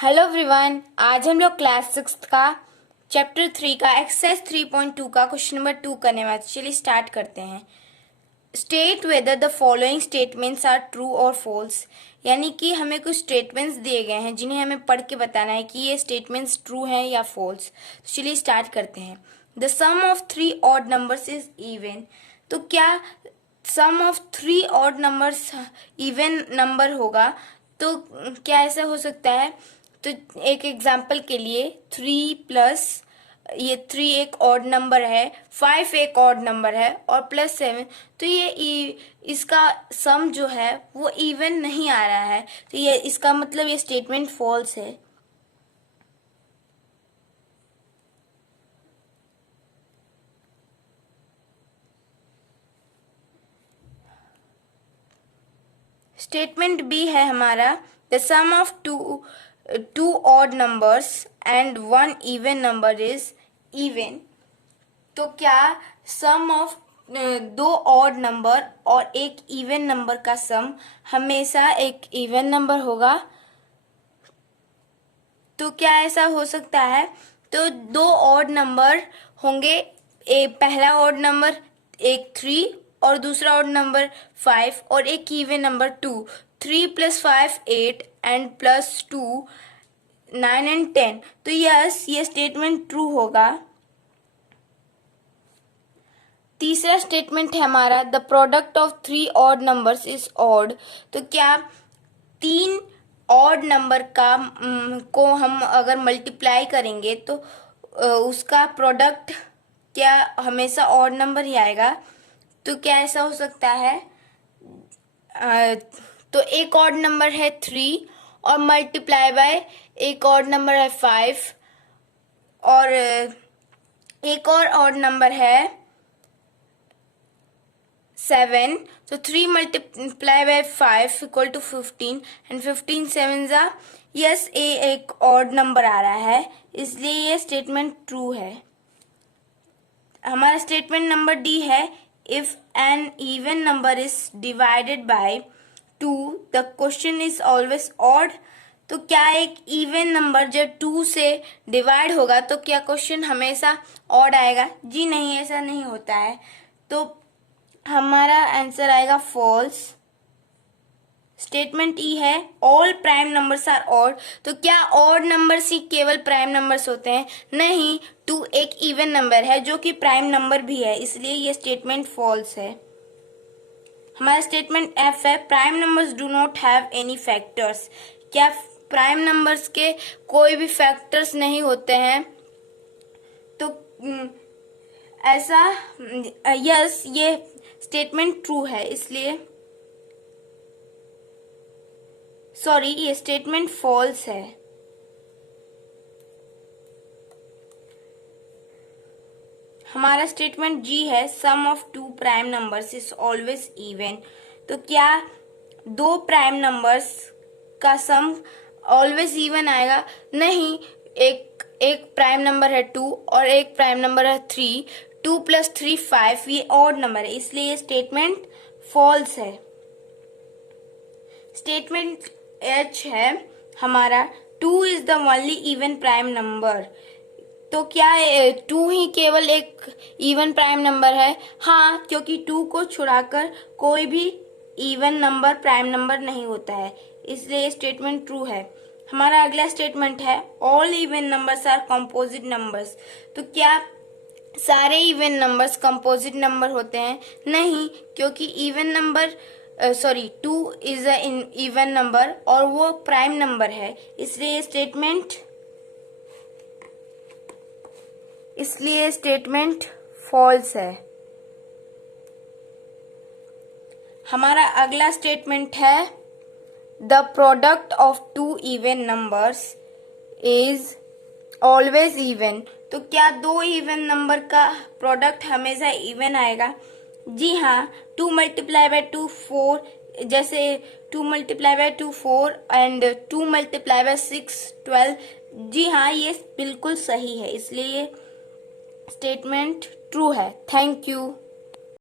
Hello everyone, आज हम लोग क्लास 6 का चैप्टर 3 का एक्सरसाइज 3.2 का क्वेश्चन नंबर 2 करने वाले। चलिए स्टार्ट करते हैं। State whether the following statements are true और फॉल्स, यानी कि हमें कुछ स्टेटमेंट्स दिए गए हैं जिन्हें हमें पढ़ के बताना है कि ये स्टेटमेंट्स ट्रू हैं या फॉल्स। तो चलिए स्टार्ट करते हैं। The sum of 3 odd numbers is even. तो क्या sum of 3 odd numbers even number होगा? तो क्या ऐसा हो सकता है? तो एक एग्जाम्पल के लिए 3 प्लस ये 3 एक ऑड नंबर है, 5 एक ऑड नंबर है और प्लस 7, तो ये इसका सम जो है वो इवन नहीं आ रहा है। तो ये इसका मतलब ये स्टेटमेंट फॉल्स है। स्टेटमेंट बी है हमारा, the sum of two odd numbers and one even number is even. तो क्या सम ऑफ 2 ऑड नंबर और एक इवन नंबर का सम हमेशा एक इवन नंबर होगा? तो क्या ऐसा हो सकता है? तो 2 ऑड नंबर होंगे, पहला ऑड नंबर एक 3 और दूसरा ऑड नंबर 5 और एक इवन नंबर 2। 3 + 5 8 and +2 9 and 10। तो यस, ये स्टेटमेंट ट्रू होगा। तीसरा स्टेटमेंट है हमारा, the product of 3 odd numbers is odd. तो क्या 3 ऑड नंबर का को हम अगर मल्टीप्लाई करेंगे तो उसका प्रोडक्ट क्या हमेशा ऑड नंबर ही आएगा? तो क्या ऐसा हो सकता है? तो एक ऑड नंबर है 3 और मल्टीप्लाई बाय एक ऑड नंबर है 5 और एक और ऑड नंबर है 7। तो 3 multiply by 5 equal to 15 and 15 7 जा, यस, एक ऑड नंबर आ रहा है, इसलिए ये स्टेटमेंट ट्रू है। हमारा स्टेटमेंट नंबर डी है, if an even number is divided by 2 the question is always odd. तो क्या एक इवन नंबर जब 2 से डिवाइड होगा तो क्या क्वेश्चन हमेशा ऑड आएगा? जी नहीं, ऐसा नहीं होता है। तो हमारा आंसर आएगा फॉल्स। स्टेटमेंट ई है, all prime numbers are odd. तो क्या ऑड नंबर्स ही केवल प्राइम नंबर्स होते हैं? नहीं, 2 एक इवन नंबर है जो कि प्राइम नंबर भी है, इसलिए ये स्टेटमेंट फॉल्स है। हमारा स्टेटमेंट एफ है, prime numbers do not have any factors. क्या प्राइम नंबर्स के कोई भी फैक्टर्स नहीं होते हैं? तो ऐसा यस, ये स्टेटमेंट ट्रू है, इसलिए सॉरी, ये स्टेटमेंट फॉल्स है। हमारा स्टेटमेंट जी है, sum of 2 prime numbers is always even. तो क्या 2 प्राइम नंबर्स का सम ऑलवेज इवन आएगा? नहीं, एक प्राइम नंबर है 2 और एक प्राइम नंबर है 3। 2 + 3 5, ये ऑड नंबर है, इसलिए ये स्टेटमेंट फॉल्स है। स्टेटमेंट एच है हमारा, 2 is the only even prime number. तो क्या 2 ही केवल एक इवन प्राइम नंबर है? हाँ, क्योंकि 2 को छुड़ाकर कोई भी इवन नंबर प्राइम नंबर नहीं होता है, इसलिए स्टेटमेंट ट्रू है। हमारा अगला स्टेटमेंट है, all even numbers are composite numbers. तो क्या सारे इवन नंबर्स कंपोजिट नंबर होते हैं? नहीं, क्योंकि even number 2 is a even number और वो प्राइम नंबर है, इसलिए स्टेटमेंट फॉल्स है। हमारा अगला स्टेटमेंट है, the product of 2 even numbers is always even. तो क्या 2 इवन नंबर का प्रोडक्ट हमेशा इवन आएगा? जी हाँ, 2 × 2 4, जैसे 2 × 2 4 एंड 2 × 6 12। जी हाँ, ये बिल्कुल सही है, इसलिए ये स्टेटमेंट ट्रू है। Thank you.